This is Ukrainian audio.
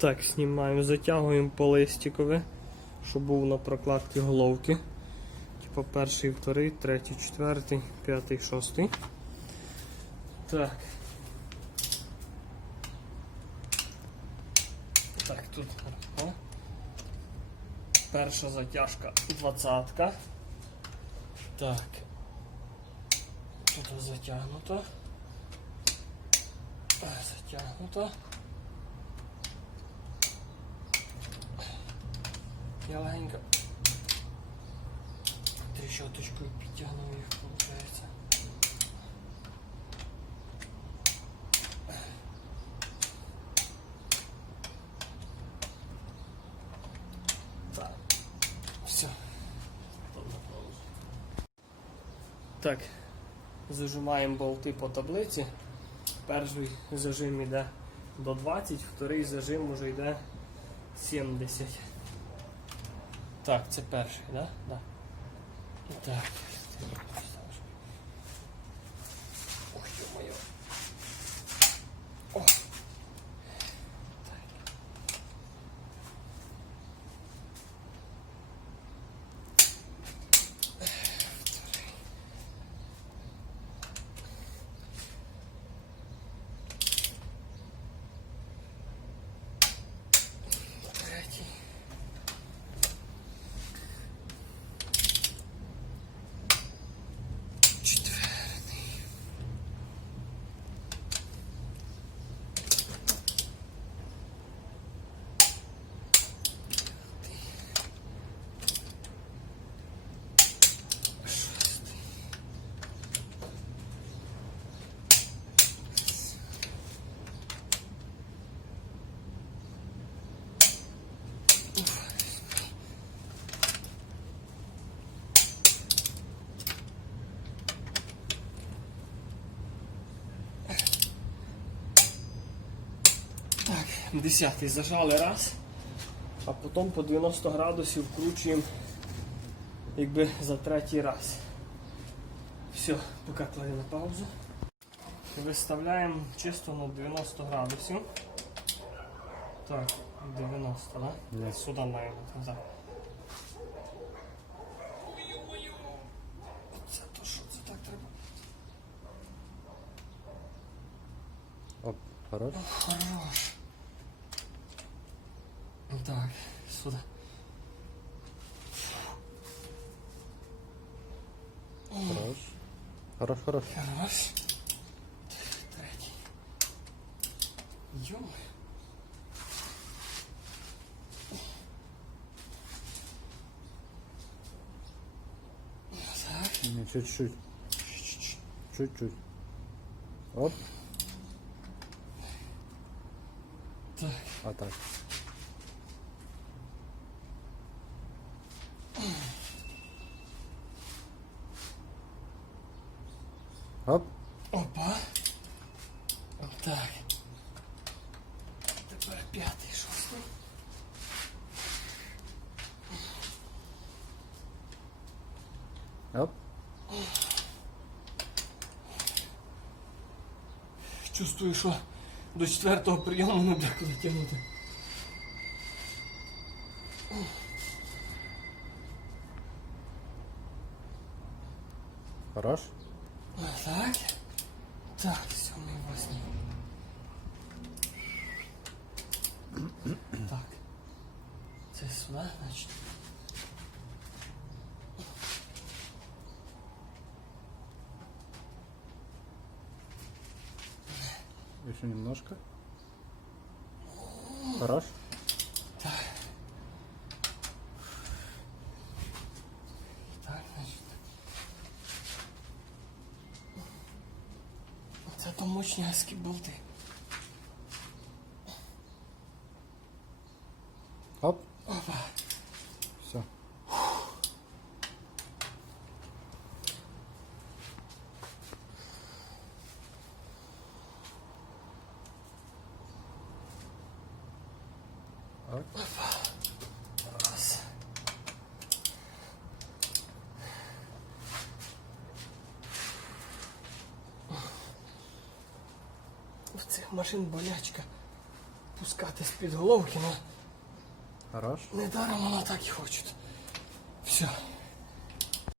Так, знімаємо, затягуємо по листикові, щоб був на прокладці головки. Типа перший, вторий, третій, четвертий, п'ятий, шостий. Так. Так, тут перша затяжка 20-ка. Так. Тут затягнуто. Затягнуто. Я легенько трещоточкою підтягнув їх, виходить. Так, все. Так, зажимаємо болти по таблиці. Перший зажим йде до 20, вторий зажим уже йде 70. Так, це перший, да? Да. Так. Ох, ё-моё. О. Так. Третій. Так, 10-й зажали раз, а потім по 90 градусів вкручуємо якби за третій раз. Все, поки кладемо на паузу. Виставляємо чисто на 90 градусів. Так, 90, да? Ні. Сюди маємо. Так. Це то що, це так треба? Оп, хорош. Хорош. Так, сюди. Хорош. Хорош, хорош. Хорош. Третій. Йо-моє. Так. Не, чуть-чуть. Чуть-чуть. Оп. Так. А так. Оп. Опа. Так. Тепер п'ятий, шостий. Оп. Чувствую, що до 4-го прийому не буде коли тягнути. Хорош. Так. Так, 7-й, 8-й. Так. Це сюди, значить. Еще немножко. Хорош. Так. Так, значить. Це то мощняські болти. Оп. Опа. Все. Оп. Раз. В цих машин болячка. пускати з-під головки, але Хорош. недаром вона так і хочуть. Все.